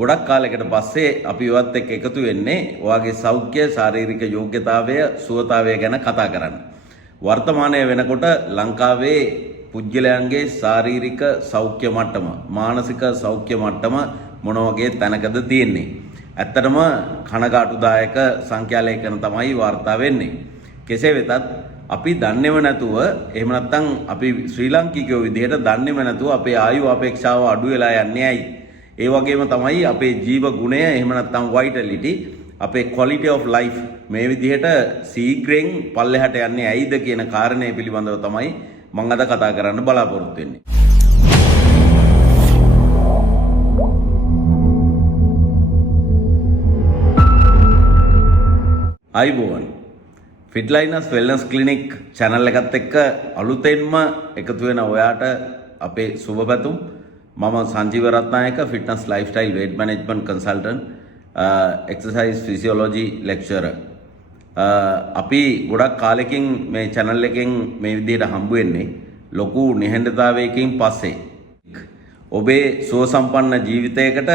ගොඩක් කාලයකට පස්සේ අපි ඔයත් එක්ක එකතු වෙන්නේ ඔයාගේ සෞඛ්‍ය ශාරීරික යෝග්‍යතාවය සුවතාවය ගැන කතා කරන්න. වර්තමානයේ වෙනකොට ලංකාවේ පුද්ගලයන්ගේ ශාරීරික සෞඛ්‍ය මට්ටම මානසික සෞඛ්‍ය මට්ටම මොන වගේ තැනකද තියෙන්නේ? ඇත්තටම කනගාටුදායක සංඛ්‍යා ලේඛන තමයි වාර්තා වෙන්නේ. කෙසේ වෙතත් අපි දන්නේම නැතුව එහෙම නැත්නම් අපි ශ්‍රී ලාංකිකයෝ විදිහට දන්නේම නැතුව අපේ ආයු අපේක්ෂාව අඩු වෙලා යන්නේ ඇයි? ඒ වගේම තමයි අපේ ජීව ගුණය එහෙම නැත්නම් වයිටැලිටි අපේ quality of life මේ විදිහට සීග්‍රෙන් පල්ලෙහාට යන්නේ ඇයිද කියන කාරණය පිළිබඳව තමයි මම අද කතා කරන්න බලාපොරොත්තු වෙන්නේ. අයිබෝවන් ෆිට්ලයිනස් වෙල්නස් ක්ලිනික් channel එකත් එක්ක අලුතෙන්ම එකතු වෙන ඔයාට අපේ සුබ පැතුම්. මම Sanjeewa Rathnayake fitness lifestyle weight management consultant exercise physiology lecturer. අපි ගොඩක් කාලෙකින් මේ channel එකෙන් මේ විදිහට හම්බ වෙන්නේ ලොකු නිහඬතාවයකින් පස්සේ. ඔබේ සුවසම්පන්න ජීවිතයකට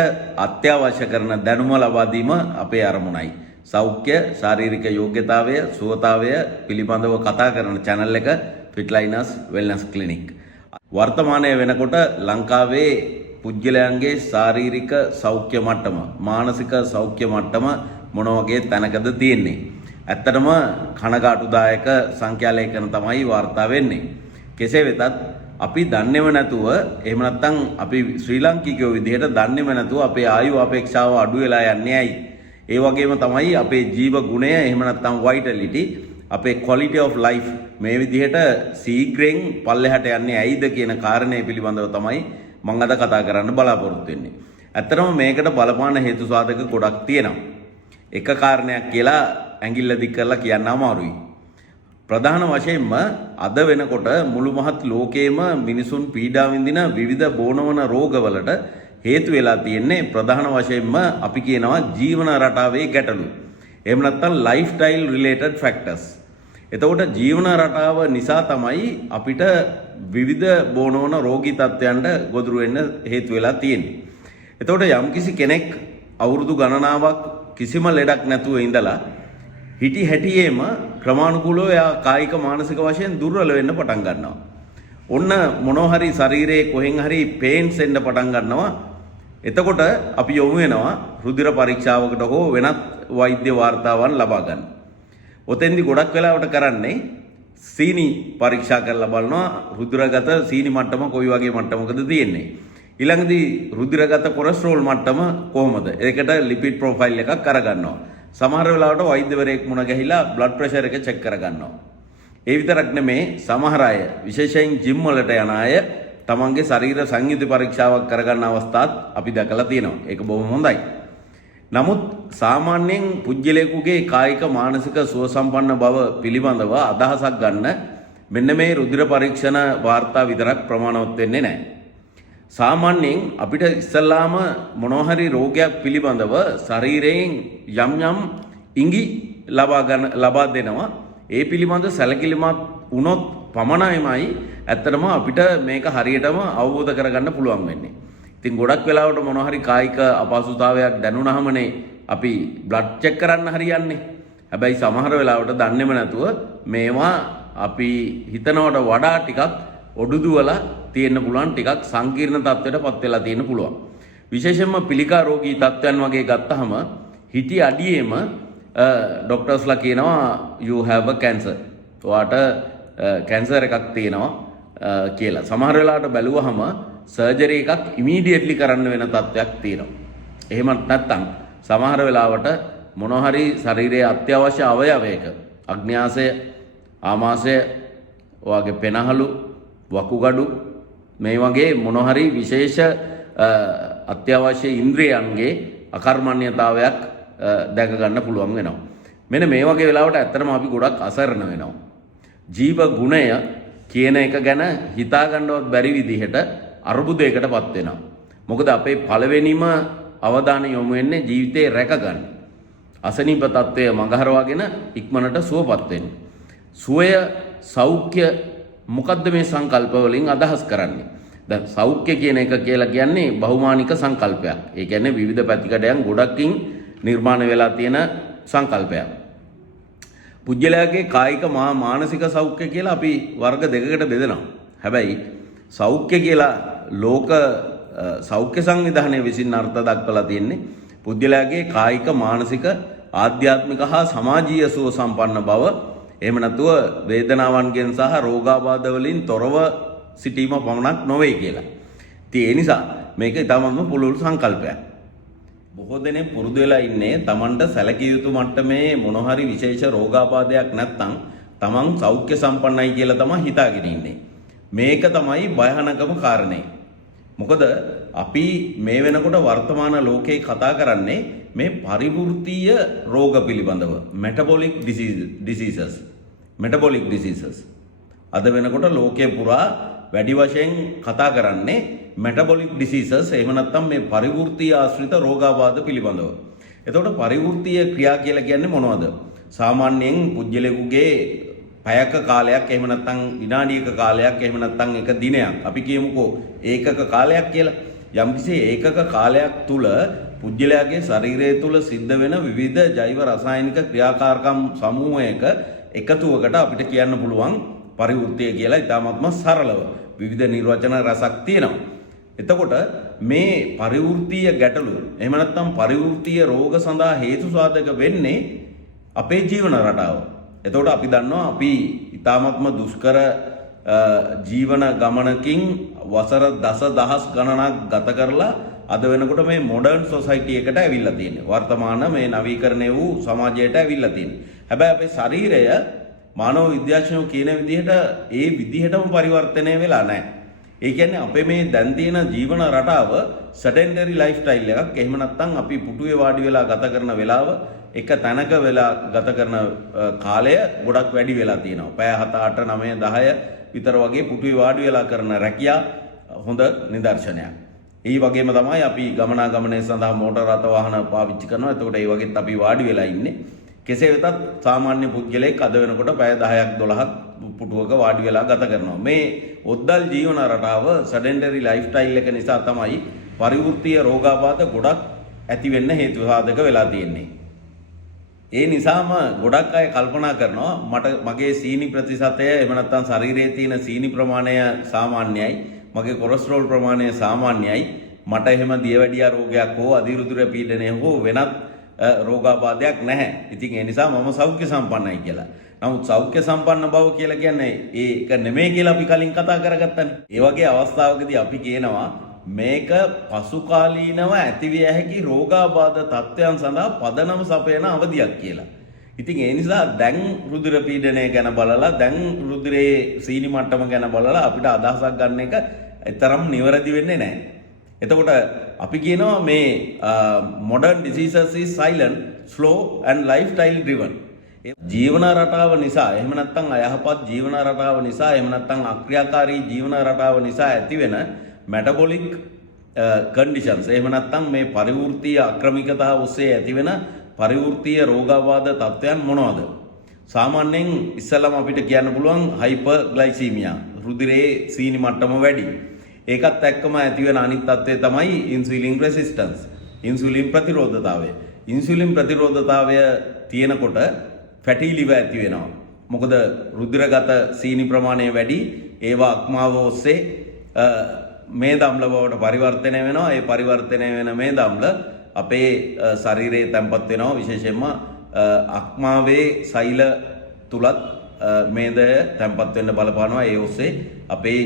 අත්‍යවශ්‍ය කරන දැනුම ලබා දීම අපේ අරමුණයි. සෞඛ්‍ය ශාරීරික යෝග්‍යතාවය සුවතාවය පිළිබඳව කතා කරන channel එක ෆිට්ලයිනස් වෙල්නස් ක්ලිනික්. වර්තමානයේ වෙනකොට ලංකාවේ පුද්ගලයන්ගේ ශාරීරික සෞඛ්‍ය මට්ටම මානසික සෞඛ්‍ය මට්ටම මොන වගේ තැනකද තියෙන්නේ? ඇත්තටම කනගාටුදායක සංඛ්‍යා ලේඛන තමයි වාර්තා වෙන්නේ. කෙසේ වෙතත් අපි දන්නේම නැතුව එහෙම නැත්නම් අපි ශ්‍රී ලාංකිකයෝ විදිහට දන්නේම නැතුව අපේ ආයු අපේක්ෂාව අඩු වෙලා යන්නේ ඇයි? ඒ වගේම තමයි අපේ ජීව ගුණය එහෙම නැත්නම් වයිටැලිටි අපේ quality of life මේ විදිහට සීග්‍රෙන් පල්ලෙහාට යන්නේ ඇයිද කියන කාරණය පිළිබඳව තමයි මම අද කතා කරන්න බලාපොරොත්තු වෙන්නේ. ඇත්තටම මේකට බලපාන හේතු සාධක ගොඩක් තියෙනවා. එක කාරණයක් කියලා ඇඟිල්ල දික් කරලා කියන්න අමාරුයි. ප්‍රධාන වශයෙන්ම අද වෙනකොට මුළු මහත් ලෝකයේම මිනිසුන් පීඩා විඳින විවිධ බෝනවන රෝගවලට හේතු වෙලා තියෙන්නේ ප්‍රධාන වශයෙන්ම අපි කියනවා ජීවන රටාවේ ගැටලු. එහෙම නැත්නම් ලයිෆ් ස්ටයිල් රිලේටඩ් ෆැක්ටර්ස්. එතකොට ජීවන රටාව නිසා තමයි අපිට විවිධ බෝනවන රෝගී තත්ත්වයන්ට ගොදුරු වෙන්න හේතු වෙලා තියෙන්නේ. එතකොට යම්කිසි කෙනෙක් අවුරුදු ගණනාවක් කිසිම ලෙඩක් නැතුව ඉඳලා හිටි හැටියේම ක්‍රමානුකූලව එයා කායික මානසික වශයෙන් දුර්වල වෙන්න පටන් ගන්නවා. ඔන්න මොනවා හරි ශරීරයේ කොහෙන් හරි පේන්ස් එන්න පටන් ගන්නවා. එතකොට අපි යොමු වෙනවා රුධිර පරීක්ෂාවකට හෝ වෙනත් වෛද්‍ය වාර්තාවන් ලබා ගන්න. ඔතෙන්දි ගොඩක් වෙලාවට කරන්නේ සීනි පරීක්ෂා කරලා බලනවා රුධිරගත සීනි මට්ටම කොයි වගේ මට්ටමකද තියෙන්නේ. ඊළඟදී රුධිරගත කොලෙස්ටරෝල් මට්ටම කොහොමද? ඒකට ලිපිඩ් ප්‍රොෆයිල් එකක් කරගන්නවා. සමහර වෙලාවට වෛද්‍යවරයෙක් මුණ ගැහිලා බ්ලඩ් ප්‍රෙෂර් එක චෙක් කරගන්නවා. ඒ විතරක් නෙමේ සමහර අය විශේෂයෙන් ජිම් වලට යන අය තමන්ගේ ශරීර සංයුති පරීක්ෂාවක් කරගන්න අවස්ථාත් අපි දැකලා තියෙනවා. ඒක බොහොම හොඳයි. නමුත් සාමාන්‍යයෙන් පුජ්‍යලේකුගේ කායික මානසික සුවසම්පන්න බව පිළිබඳව අදහසක් ගන්න මෙන්න මේ රුධිර පරීක්ෂණ වාර්තා විතරක් ප්‍රමාණවත් වෙන්නේ නැහැ. සාමාන්‍යයෙන් අපිට ඉස්සල්ලාම මොනවා හරි රෝගයක් පිළිබඳව ශරීරයෙන් යම් යම් ඉඟි ලබා දෙනවා. ඒ පිළිබඳ සැලකිලිමත් වුණොත් පමණයිමයි ඇත්තටම අපිට මේක හරියටම අවබෝධ කරගන්න පුළුවන් වෙන්නේ. ඉතින් ගොඩක් වෙලාවට මොනවා හරි කායික අපහසුතාවයක් දැනුණාමනේ අපි බ්ලඩ් චෙක් කරන්න හරියන්නේ. හැබැයි සමහර වෙලාවට දන්නේම නැතුව මේවා අපි හිතනවට වඩා ටිකක් ඔඩුදුවලා තියෙන්න පුළුවන්, ටිකක් සංකීර්ණ තත්ත්වයකටපත් වෙලා තියෙන්න පුළුවන්. විශේෂයෙන්ම පිළිකා රෝගී තත්ත්වයන් වගේ ගත්තහම හිටි අඩියේම ඩොක්ටර්ස්ලා කියනවා you have a cancer. ඔයාට කැන්සර් එකක් තියෙනවා කියලා. සමහර වෙලාවට බැලුවහම සර්ජරි එකක් ඉමීඩියට්ලි කරන්න වෙන තත්ත්වයක් තියෙනවා. එහෙම නැත්නම් සමහර වෙලාවට මොනවා හරි ශරීරයේ අත්‍යවශ්‍ය අවයවයක අග්න්‍යාසය, ආමාශය, ඔයගේ පෙනහළු, වකුගඩු මේ වගේ මොනවා හරි විශේෂ අත්‍යවශ්‍ය ඉන්ද්‍රියයන්ගේ අකර්මණ්‍යතාවයක් දැක ගන්න පුළුවන් වෙනවා. මෙන්න මේ වගේ වෙලාවට ඇත්තටම අපි ගොඩක් අසරණ වෙනවා. ජීව ගුණය කියන එක ගැන හිතා ගන්නවත් බැරි විදිහට අරුබුදයකටපත් වෙනවා. මොකද අපේ පළවෙනිම අවධානය යොමු වෙන්නේ ජීවිතේ රැක ගන්න. අසනීප තත්ත්වය මගහරවාගෙන ඉක්මනට සුවපත් වෙන්න. සුවය සෞඛ්‍ය මොකද්ද මේ සංකල්ප වලින් අදහස් කරන්නේ? දැන් සෞඛ්‍ය කියන එක කියලා කියන්නේ බහුමානික සංකල්පයක්. ඒ කියන්නේ විවිධ පැතිකඩයන් ගොඩක්කින් නිර්මාණය වෙලා තියෙන සංකල්පයක්. පුජ්‍යලයාගේ කායික මානසික සෞඛ්‍ය කියලා අපි වර්ග දෙකකට බෙදනවා. හැබැයි සෞඛ්‍ය කියලා ලෝක සෞඛ්‍ය සංවිධානය විසින් අර්ථ දක්වලා තියෙන්නේ පුජ්‍යලයාගේ කායික මානසික ආධ්‍යාත්මික හා සමාජීය සුව සම්පන්න බව, එහෙම නැතුව වේදනාවන්ගෙන් සහ රෝගාබාධ වලින් තොරව සිටීම පමණක් නොවේ කියලා. ඉතින් ඒ නිසා මේක ඊටමත්ම පුළුල් සංකල්පයක්. බොහෝ දෙනෙක් පුරුදු වෙලා ඉන්නේ Tamanට සැලකිය යුතු මට්ටමේ මොන හරි විශේෂ රෝගාබාධයක් නැත්නම් Taman සෞඛ්‍ය සම්පන්නයි කියලා තමයි හිතාගෙන ඉන්නේ. මේක තමයි භයානකම කාරණේ. මොකද අපි මේ වෙනකොට වර්තමාන ලෝකේ කතා කරන්නේ මේ පරිවෘත්තීය රෝග පිළිබඳව, metabolic diseases. අද වෙනකොට ලෝකයේ පුරා වැඩි වශයෙන් කතා කරන්නේ metabolic diseases, එහෙම නැත්නම් මේ පරිවෘත්තීය ආශ්‍රිත රෝගාබාධ පිළිබඳව. එතකොට පරිවෘත්තීය ක්‍රියා කියලා කියන්නේ මොනවද? සාමාන්‍යයෙන් පුජ්‍යලෙකුගේ පැයක කාලයක්, එහෙම නැත්නම් විනාඩියක කාලයක්, එහෙම නැත්නම් එක දිනයක්, අපි කියමුකෝ ඒකක කාලයක් කියලා. යම්කිසි ඒකක කාලයක් තුල පුජ්‍යලයාගේ ශරීරය තුල සිද්ධ වෙන විවිධ ජෛව රසායනික ක්‍රියාකාරකම් සමූහයක එකතුවකට අපිට කියන්න පුළුවන් පරිවෘත්තීය කියලා. ඉතාමත්ම සරලව විවිධ නිර්වචන රසක් තියෙනවා. එතකොට මේ පරිවෘත්තීය ගැටලු, එහෙම නැත්නම් පරිවෘත්තීය රෝග සඳහා හේතු සාධක වෙන්නේ අපේ ජීවන රටාව. එතකොට අපි දන්නවා අපි ඉතාමත්ම දුෂ්කර ජීවන ගමනකින් වසර දසදහස් ගණනක් ගත කරලා අද වෙනකොට මේ මොඩර්න් සොසයිටි එකට ඇවිල්ලා තියෙනවා. වර්තමාන මේ නවීකරණය වූ සමාජයට ඇවිල්ලා තියෙනවා. හැබැයි අපේ ශරීරය මානව විද්‍යාඥයෝ කියන විදිහට ඒ විදිහටම පරිවර්තනය වෙලා නැහැ. ඒ කියන්නේ අපේ මේ දැන් තියෙන ජීවන රටාව sedentary lifestyle එකක්. එහෙම නැත්නම් අපි පුටුවේ වාඩි වෙලා ගත කරන වෙලාව, එක තැනක වෙලා ගත කරන කාලය ගොඩක් වැඩි වෙලා තියෙනවා. පැය 7 8 9 10 විතර වගේ පුටුවේ වාඩි වෙලා කරන රැකියා හොඳ නිදර්ශනයක්. ඒ වගේම තමයි අපි ගමනාගමනය සඳහා මෝටර රථ වාහන පාවිච්චි කරනවා. එතකොට ඒ වගේත් අපි වාඩි වෙලා ඉන්නේ. කෙසේ වෙතත් සාමාන්‍ය පුද්ගලයෙක් අද වෙනකොට පැය 10ක් 12ක් පුටුවක වාඩි වෙලා ගත කරනවා. මේ ඔද්දල් ජීවන රටාව sedentary lifestyle එක නිසා තමයි පරිවෘත්තීය රෝගාබාධ ගොඩක් ඇති වෙන්න හේතු සාධක වෙලා තියෙන්නේ. ඒ නිසාම ගොඩක් අය කල්පනා කරනවා මගේ සීනි ප්‍රතිශතය, එහෙම නැත්නම් ශරීරයේ තියෙන සීනි ප්‍රමාණය සාමාන්‍යයි, මගේ කොලෙස්ටරෝල් ප්‍රමාණය සාමාන්‍යයි, මට එහෙම දියවැඩියා රෝගයක් හෝ අධිරුධිර පීඩනය හෝ වෙනත් රෝගාබාධයක් නැහැ. ඉතින් ඒ නිසා මම සෞඛ්‍ය සම්පන්නයි කියලා. නමුත් සෞඛ්‍ය සම්පන්න බව කියලා කියන්නේ ඒක නෙමෙයි කියලා අපි කලින් කතා කරගත්තනේ. ඒ වගේ අවස්ථාවකදී අපි කියනවා මේක පසුකාලීනව ඇතිවිය හැකි රෝගාබාධ තත්ත්වයන් සඳහා පදනම සපයන අවධියක් කියලා. ඉතින් ඒ නිසා දැන් රුධිර පීඩනය ගැන බලලා, දැන් රුධිරයේ සීනි මට්ටම ගැන බලලා අපිට අදහසක් ගන්න එක තරම් නිවැරදි වෙන්නේ නැහැ. එතකොට අපි කියනවා මේ modern diseases is silent, slow and lifestyle driven. ජීවන රටාව නිසා, එහෙම නැත්නම් අයහපත් ජීවන රටාව නිසා, එහෙම නැත්නම් අක්‍රියාකාරී ජීවන රටාව නිසා ඇතිවෙන metabolic conditions, එහෙම නැත්නම් මේ පරිවෘත්තීය අක්‍රමිකතා ඔස්සේ ඇතිවෙන පරිවෘත්තීය රෝගාබාධ තත්ත්වයන් මොනවද? සාමාන්‍යයෙන් ඉස්සෙල්ලාම අපිට කියන්න පුළුවන් hyperglycemia, රුධිරයේ සීනි මට්ටම වැඩි. ඒකත් එක්කම ඇතිවෙන අනිත් තත්ත්වය තමයි insulin resistance, insulin ප්‍රතිරෝධතාවය. insulin ප්‍රතිරෝධතාවය තියෙනකොට fatty liver ඇති වෙනවා. මොකද රුධිරගත සීනි ප්‍රමාණය වැඩි, ඒවා අක්මාව ඔස්සේ මේද අම්ල බවට පරිවර්තනය වෙනවා. ඒ පරිවර්තනය වෙන මේද අම්ල අපේ ශරීරයේ තැන්පත් වෙනවා. විශේෂයෙන්ම අක්මාවේ සෛල තුලත් මේදය තැන්පත් වෙන්න බලපානවා. ඒ ඔස්සේ අපේ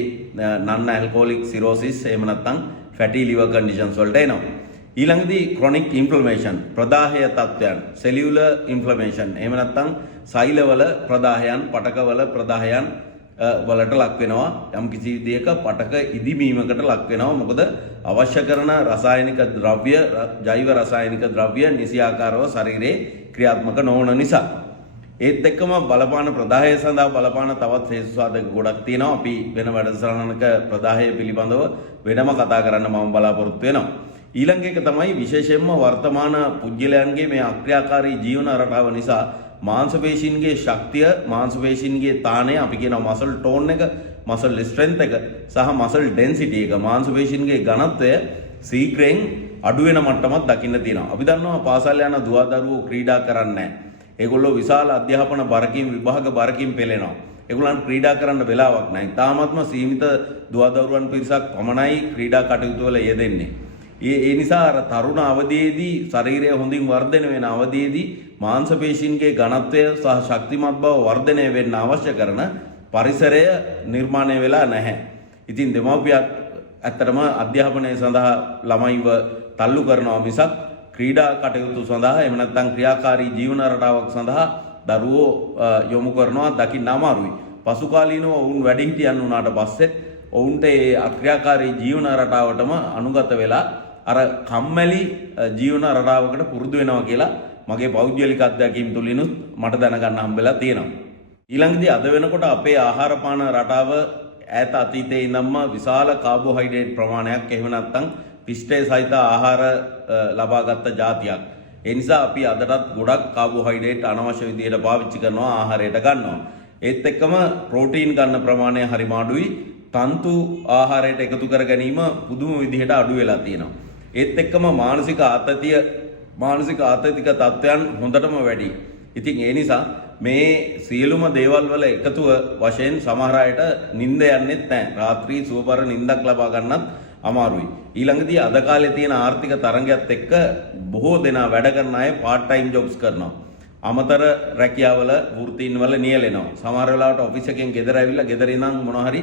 non alcoholic cirrhosis, එහෙම නැත්නම් fatty liver conditions වලට එනවා. ඊළඟදී chronic inflammation, ප්‍රදාහය තත්ත්වයන්, cellular inflammation, එහෙම නැත්නම් සෛලවල ප්‍රදාහයන්, පටකවල ප්‍රදාහයන් වලට ලක් වෙනවා. යම් කිසි විදියක පටක ඉදිමීමකට ලක් වෙනවා. මොකද අවශ්‍ය කරන රසායනික ද්‍රව්‍ය, ජෛව රසායනික ද්‍රව්‍ය නිසියාකාරව ශරීරයේ ක්‍රියාත්මක නොවන නිසා. ඒත් එක්කම බලපාන ප්‍රදාහය සඳහා බලපාන තවත් හේතු සාධක ගොඩක් තියෙනවා. අපි වෙන වැඩසටහනක ප්‍රදාහය පිළිබඳව වෙනම කතා කරන්න මම බලාපොරොත්තු වෙනවා. ඊළඟ එක තමයි විශේෂයෙන්ම වර්තමාන පුජ්‍යලයන්ගේ මේ අක්‍රියාකාරී ජීවන රටාව නිසා මාංශ පේශීන්ගේ ශක්තිය, මාංශ පේශීන්ගේ තාණය, අපි කියනවා මසල් ටෝන් එක, මසල් ස්ට්‍රෙන්ත් එක සහ මසල් ඩෙන්සිටි එක මාංශ පේශීන්ගේ ඝනත්වය සීක්‍රයෙන් අඩු වෙන මට්ටමක් දකින්න තියෙනවා. අපි දන්නවා පාසල් යන දුවදරුවෝ ක්‍රීඩා කරන්නේ නැහැ. ඒගොල්ලෝ විශාල අධ්‍යාපන බරකින් විභාග බරකින් පෙළෙනවා. ඒගොල්ලන්ට ක්‍රීඩා කරන්න වෙලාවක් නැහැ. තාමත්ම සීමිත දුවදරුවන් පිරිසක් පමණයි ක්‍රීඩා කටයුතු වල යෙදෙන්නේ. ඒ නිසා අර තරුණ අවධියේදී ශරීරය හොඳින් වර්ධනය වෙන අවධියේදී මාංශ පේශීන්ගේ ඝනත්වය සහ ශක්තිමත් බව වර්ධනය වෙන්න අවශ්‍ය කරන පරිසරය නිර්මාණය වෙලා නැහැ. ඉතින් දෙමව්පියන් ඇත්තටම අධ්‍යාපනය සඳහා ළමයිව තල්ලු කරනවා මිසක් ක්‍රීඩා කටයුතු සඳහා එහෙම නැත්නම් ක්‍රියාකාරී ජීවන රටාවක් සඳහා දරුවෝ යොමු කරනවා දකින්න අමාරුයි. පසු කාලීනව වුන් වැඩිහිටියන් වුණාට පස්සේ ඔවුන්ට ඒ අක්‍රියාකාරී ජීවන රටාවටම අනුගත වෙලා අර කම්මැලි ජීවන රටාවකට පුරුදු වෙනවා කියලා මගේ පෞද්ගලික අත්දැකීම් තුලිනුත් මට දැනගන්න හම්බෙලා තියෙනවා. ඊළඟදී අද වෙනකොට අපේ ආහාර පාන රටාව ඈත අතීතයේ ඉඳන්ම විශාල කාබෝහයිඩ්‍රේට් ප්‍රමාණයක් එහෙම නැත්නම් පිෂ්ඨය සහිත ආහාර ලබාගත් જાතියක්. ඒ නිසා අපි අදටත් ගොඩක් කාබෝහයිඩ්‍රේට් අනවශ්‍ය විදිහට පාවිච්චි කරනවා ආහාරයට ගන්නවා. ඒත් එක්කම ප්‍රෝටීන් ගන්න ප්‍රමාණය හරිම අඩුයි. තන්තු ආහාරයට එකතු කර ගැනීම පුදුම විදිහට අඩු වෙලා තියෙනවා. ඒත් එක්කම මානසික ආතතික තත්ත්වයන් හොඳටම වැඩි. ඉතින් ඒ නිසා මේ සියලුම දේවල් වල එකතුව වශයෙන් සමහර අයට නිින්ද යන්නේත් නැහැ. රාත්‍රී සුවපර නිින්දක් ලබා ගන්නත් අමාරුයි. ඊළඟදී අද කාලේ තියෙන ආර්ථික තරංගයත් එක්ක බොහෝ දෙනා වැඩ කරන අය part time jobs කරනවා. අමතර රැකියාවල වෘත්තීන් වල නියැලෙනවා. සමහර වෙලාවට ඔෆිස් එකෙන් ගෙදර ඇවිල්ලා ගෙදර ඉඳන් මොනවා හරි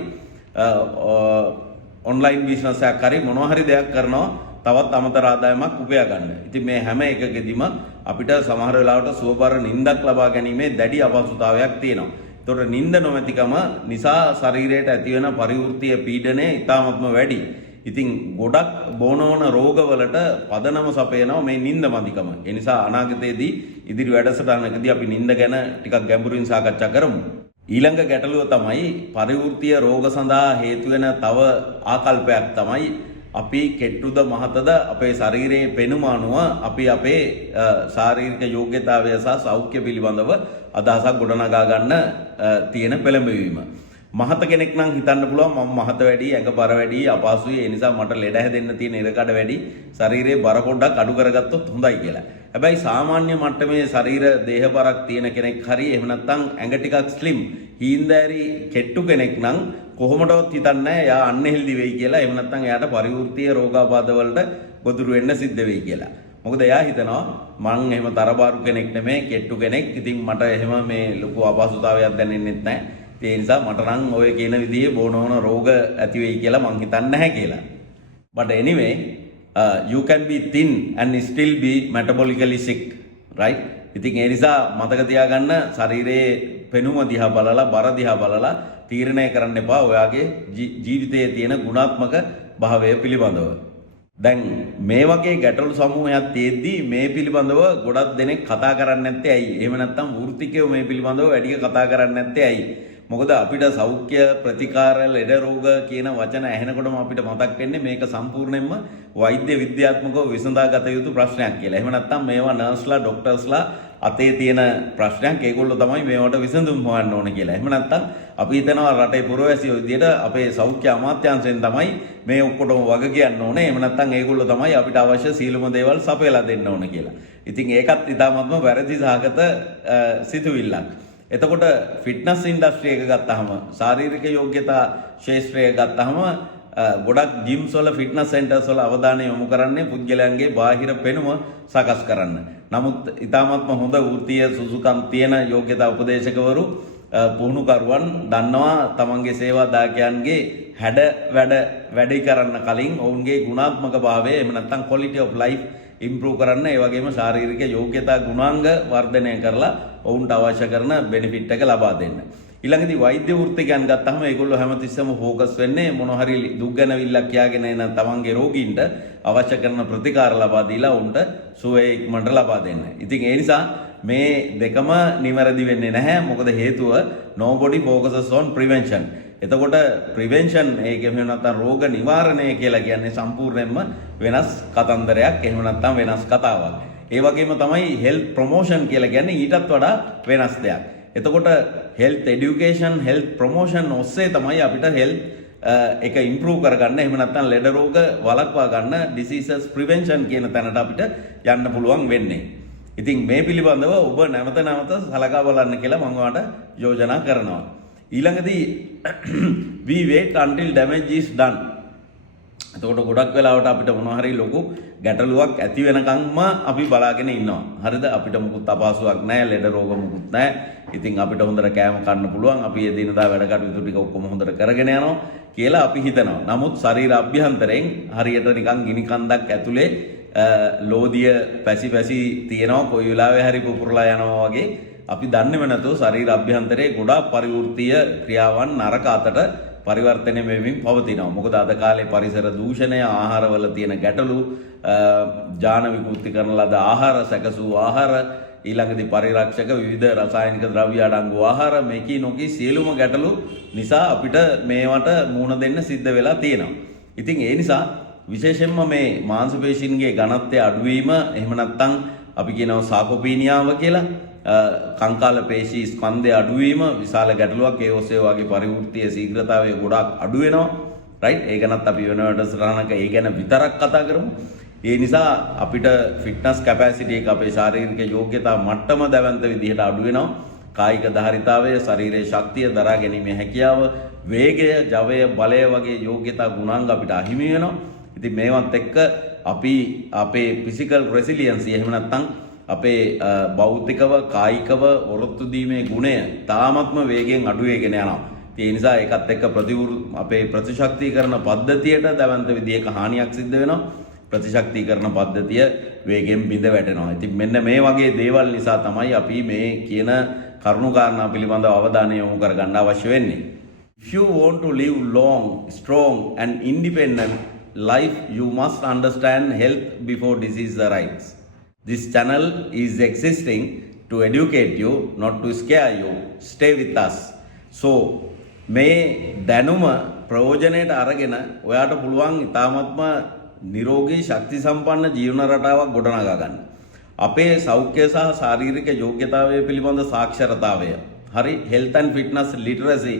ඔන්ලයින් බිස්නස් එකක් හරි මොනවා හරි දෙයක් කරනවා තවත් අමතර ආදායමක් උපයා ගන්න. ඉතින් මේ හැම එකකෙදිම අපිට සමහර වෙලාවට සුවපර නිින්දක් ලබා ගැනීමේ දැඩි අපහසුතාවයක් තියෙනවා. ඒතකොට නිින්ද නොමැතිකම නිසා ශරීරයට ඇතිවන පරිවෘත්තීය පීඩනය ඉතාමත්ම වැඩි. ඉතින් ගොඩක් බොනෝන රෝගවලට පදනම සපයනවා මේ නිින්ද මදිකම. ඒ නිසා අනාගතයේදී ඉදිරි වැඩසටහනකදී අපි නිින්ද ගැන ටිකක් ගැඹුරින් සාකච්ඡා කරමු. ඊළඟ ගැටලුව තමයි පරිවෘත්තීය රෝග සඳහා හේතු වෙන තව ආකල්පයක් තමයි අපි කෙට්ටුද මහතද අපේ ශරීරයේ පෙනුම අනුව අපි අපේ ශාරීරික යෝග්‍යතාවය සහ සෞඛ්‍ය පිළිබඳව අදහසක් ගොඩනගා ගන්න තියෙන පෙළඹවීම. මහත කෙනෙක් නම් හිතන්න පුළුවන් මම මහත වැඩි, ඇඟ බර වැඩි, අපහසුයි, ඒ නිසා මට ලෙඩ හැදෙන්න තියෙන ඉරකඩ වැඩි, ශරීරයේ බර පොඩ්ඩක් අඩු කරගත්තොත් හොඳයි කියලා. හැබැයි සාමාන්‍ය මට්ටමේ ශරීර දේහ බරක් තියෙන කෙනෙක් හරි එහෙම නැත්නම් ඇඟ ටිකක් ස්ලිම්, හීන්දෑරි කෙට්ටු කෙනෙක් නම් කොහොමදවත් හිතන්නේ නැහැ යා අන්හෙල්දි වෙයි කියලා. එහෙම නැත්නම් එයාට පරිවෘත්තීය රෝගාබාධ වලට ගොදුරු වෙන්න සිද්ධ වෙයි කියලා. මොකද එයා හිතනවා මං එහෙම තරබාරු කෙනෙක් නෙමෙයි, කෙට්ටු කෙනෙක්. ඉතින් මට එහෙම මේ ලොකු අපහසුතාවයක් දැනෙන්නෙත් නැහැ. ඒ නිසා මට නම් ඔය කියන විදිහේ බොනෝන රෝග ඇති වෙයි කියලා මං හිතන්නේ නැහැ කියලා. But anyway, you can be thin and still be metabolically sick, right? ඉතින් ඒ නිසා මතක තියාගන්න ශරීරයේ පෙනුම දිහා බලලා, බර දිහා බලලා තීරණය කරන්න එපා ඔයාගේ ජීවිතයේ තියෙන ගුණාත්මක භාවය පිළිබඳව. දැන් මේ වගේ ගැටලු සමූහයක් තියෙද්දී මේ පිළිබඳව ගොඩක් දෙනෙක් කතා කරන්නේ නැත්තේ ඇයි? එහෙම නැත්නම් වෘත්තිකයෝ මේ පිළිබඳව වැඩි කතා කරන්නේ නැත්තේ ඇයි? මොකද අපිට සෞඛ්‍ය ප්‍රතිකාර ලෙඩ රෝග කියන වචන ඇහෙනකොටම අපිට මතක් වෙන්නේ මේක සම්පූර්ණයෙන්ම වෛද්‍ය විද්‍යාත්මකව විසඳාගත යුතු ප්‍රශ්නයක් කියලා. එහෙම නැත්නම් මේවා නර්ස්ලා ડોක්ටර්ස්ලා අතේ තියෙන ප්‍රශ්නයක්. ඒගොල්ලෝ තමයි මේවට විසඳුම් හොයන්න ඕනේ කියලා. එහෙම නැත්නම් අපි හිතනවා රටේ පුරවැසියෝ විදියට අපේ සෞඛ්‍ය අමාත්‍යාංශයෙන් තමයි මේ ඔක්කොටම වග කියන්න ඕනේ. එහෙම නැත්නම් ඒගොල්ලෝ තමයි අපිට අවශ්‍ය සීලම දේවල් සපයලා දෙන්න ඕනේ කියලා. ඉතින් ඒකත් ඉතාමත්ම වැරදි සහගත සිතුවිල්ලක්. එතකොට ෆිට්නස් ඉන්ඩස්ට්‍රි එක ගත්තාම, ශාරීරික යෝග්‍යතා ශාස්ත්‍රය ගත්තාම ගොඩක් ජිම්ස් වල ෆිට්නස් සෙන්ටර්ස් වල අවධානය යොමු කරන්නේ පුද්ගලයන්ගේ බාහිර පෙනුම සකස් කරන්න. නමුත් ඉතාමත්ම හොඳ වෘත්තීය සුසුකම් තියෙන යෝග්‍යතා උපදේශකවරු පුහුණුකරුවන් දන්නවා තමන්ගේ සේවාදායකයන්ගේ වැඩි කරන්න කලින් ඔවුන්ගේ ගුණාත්මක භාවය එහෙම නැත්නම් quality of life improve කරන්න, ඒ වගේම ශාරීරික යෝග්‍යතා ගුණාංග වර්ධනය කරලා ඔවුන්ට අවශ්‍ය කරන බෙනිෆිට් එක ලබා දෙන්න. ඊළඟදී වෛද්‍ය වෘත්තිකයන් ගත්තාම ඒගොල්ලෝ හැමතිස්සෙම ફોකස් වෙන්නේ මොන හරි දුක් ගැනවිල්ලක් කියාගෙන එන තමන්ගේ රෝගීන්ට අවශ්‍ය කරන ප්‍රතිකාර ලබා දීලා උන්ට සුවය ඉක්මනට ලබා දෙන්න. ඉතින් ඒ නිසා මේ දෙකම නිවැරදි වෙන්නේ නැහැ. මොකද හේතුව nobody focuses on prevention. එතකොට ප්‍රිවෙන්ෂන් ඒකෙම නැත්නම් රෝග නිවාරණය කියලා කියන්නේ සම්පූර්ණයෙන්ම වෙනස් කතන්දරයක්. එහෙම නැත්නම් වෙනස් කතාවක්. ඒ වගේම තමයි හෙල්ත් ප්‍රොමෝෂන් කියලා කියන්නේ ඊටත් වඩා වෙනස් දෙයක්. එතකොට හෙල්ත් එඩියුකේෂන් හෙල්ත් ප්‍රොමෝෂන් ඔස්සේ තමයි අපිට හෙල්ත් එක ඉම්ප්‍රූව් කරගන්න එහෙම නැත්නම් ලෙඩ රෝග වළක්වා ගන්න ඩිසීසස් ප්‍රිවෙන්ෂන් කියන තැනට අපිට යන්න පුළුවන් වෙන්නේ. ඉතින් මේ පිළිබඳව ඔබ නැවත සලකා බලන්න කියලා මම ඔයාලට යෝජනා කරනවා. ඊළඟදී we wait until damage is done. එතකොට ගොඩක් වෙලාවට අපිට මොනවා හරි ලොකු ගැටලුවක් ඇති වෙනකන්ම අපි බලාගෙන ඉන්නවා. හරිද? අපිට මුකුත් අපහසුයක් නැහැ, ලෙඩ රෝග මුකුත් නැහැ. ඉතින් අපිට හොඳට කෑම කන්න පුළුවන්. අපි එදිනදා වැඩ කටයුතු ටික ඔක්කොම හොඳට කරගෙන යනවා කියලා අපි හිතනවා. නමුත් ශරීර අභ්‍යන්තරයෙන් හරියට නිකන් ගිනි කන්දක් ඇතුලේ ලෝදිය පැසි තියෙනවා, කොයි වෙලාවෙ හරි පුපුරලා යනවා වගේ. අපි දන්නේම නැතුව ශරීර අභ්‍යන්තරයේ ගොඩාක් පරිවෘත්තීය ක්‍රියාවන් නරක අතට පරිවර්තනය වෙමින් පවතිනවා. මොකද අද කාලේ පරිසර දූෂණය, ආහාරවල තියෙන ගැටලු, ජාන විකෘති කරන ලද ආහාර, සැකසූ ආහාර, ඊළඟදී පරිරක්ෂක විවිධ රසායනික ද්‍රව්‍ය අඩංගු ආහාර, මේකී නොකී සියලුම ගැටලු නිසා අපිට මේවට මුහුණ දෙන්න සිද්ධ වෙලා තියෙනවා. ඉතින් ඒ නිසා විශේෂයෙන්ම මේ මාංශ පේශීන්ගේ ඝනත්වය අඩුවීම, එහෙම නැත්නම් අපි කියනවා සාකෝපීනියාව කියලා, කංකාල පේශී ස්කන්ධය අඩුවීම විශාල ගැටලුවක්. ඒ ඔස්සේ වගේ පරිවෘත්තීය ශීඝ්‍රතාවය ගොඩාක් අඩු වෙනවා. රයිට්? ඒ ගැනත් අපි වෙන වැඩසටහනක ඒ ගැන විතරක් කතා කරමු. ඒ නිසා අපිට ෆිට්නස් කැපැසිටි එක, අපේ ශාරීරික යෝග්‍යතා මට්ටම දැවැන්ත විදිහට අඩු වෙනවා. කායික ධාරිතාවය, ශරීරයේ ශක්තිය, දරා ගැනීමේ හැකියාව, වේගය, ජවය, බලය වගේ යෝග්‍යතා ගුණාංග අපිට අහිමි වෙනවා. ඉතින් මේවත් එක්ක අපි අපේ ෆිසිකල් රෙසිලියන්සි, එහෙම නැත්නම් අපේ භෞතිකව කායිකව ඔරොත්තු දීමේ ගුණය තාමත්ම වේගෙන් අඩු වෙගෙන යනවා. ඒ නිසා ඒකත් එක්ක අපේ ප්‍රතිශක්තිකරණ පද්ධතියට දැවැන්ත විදිහක හානියක් සිද්ධ වෙනවා. ප්‍රතිශක්තිකරණ පද්ධතිය වේගෙන් බිඳ වැටෙනවා. ඉතින් මෙන්න මේ වගේ දේවල් නිසා තමයි අපි මේ කියන කරුණු කාරණා පිළිබඳව අවධානය යොමු කරගන්න අවශ්‍ය වෙන්නේ. If you want to live long, strong and independent life, you must understand health before disease arrives. This channel is existing to educate you, not to scare you. Stay with us. So, මේ දැනුම ප්‍රයෝජනයට අරගෙන ඔයාට පුළුවන් ඉතාමත්ම නිරෝගී ශක්ති සම්පන්න ජීවන රටාවක් ගොඩනගා ගන්න. අපේ සෞඛ්‍ය සහ ශාරීරික යෝග්‍යතාවය පිළිබඳ සාක්ෂරතාවය, හරි health and fitness literacy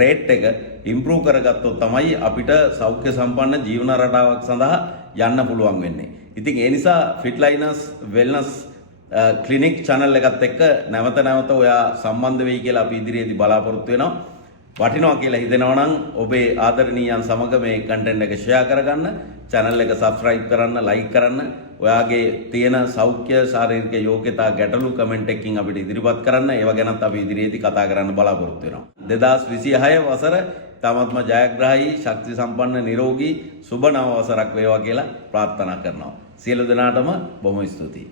rate එක improve කරගත්තොත් තමයි අපිට සෞඛ්‍ය සම්පන්න ජීවන රටාවක් සඳහා යන්න පුළුවන් වෙන්නේ. ඉතින් ඒ නිසා ෆිට්ලයිනර්ස් වෙල්නස් ක්ලිනික් channel එකත් එක්ක නැවත ඔයා සම්බන්ධ වෙයි කියලා අපි ඉදිරියේදී බලාපොරොත්තු වෙනවා. වටිනවා කියලා හිතෙනවා නම් ඔබේ ආදරණීයයන් සමග මේ කන්ටෙන්ට් එක ෂෙයා කරගන්න, channel එක subscribe කරන්න, like කරන්න, ඔයාගේ තියෙන සෞඛ්‍ය ශාරීරික යෝග්‍යතා ගැටලු කමෙන්ට් එකකින් අපිට ඉදිරිපත් කරන්න. ඒව ගැනත් අපි ඉදිරියේදී කතා කරන්න බලාපොරොත්තු වෙනවා. 2026 වසර තාමත්ම ජයග්‍රාහී, ශක්ති සම්පන්න, නිරෝගී සුබ නව වසරක් වේවා කියලා ප්‍රාර්ථනා කරනවා. සියලු දෙනාටම බොහොම ස්තුතියි.